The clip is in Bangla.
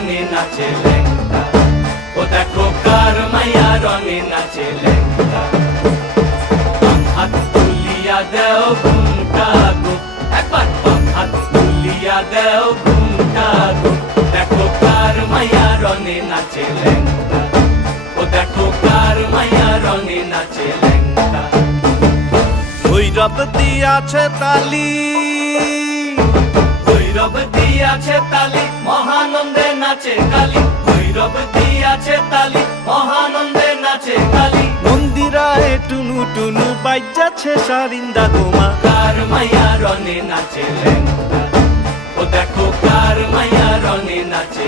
রঙে নাচে লেঙ্গা, ও দেখো কার মাইয়া রঙে নাচে লেঙ্গা। বাম হাত তুলিয়া দেও ঘুমটা গো, একবার বাম হাত তুলিয়া দেও ঘুমটা গো, দেখো কার মাইয়া রঙে নাচে লেঙ্গা, ও দেখো কার মাইয়া রঙে নাচে লেঙ্গা। ভৈরব দিয়াছে তালি, ভৈরব দিয়াছে তালি, মহানন্দে নাচে কালী, ভৈরব দিয়াছে তালি, মহানন্দে নাচে কালী। মন্দিরায় টুনু টুনু বাজ্যাছে সারিন্দা গোমা, কার মাইয়া রঙে নাচে লেঙ্গা, ও দেখো কার মাইয়া রঙে নাচে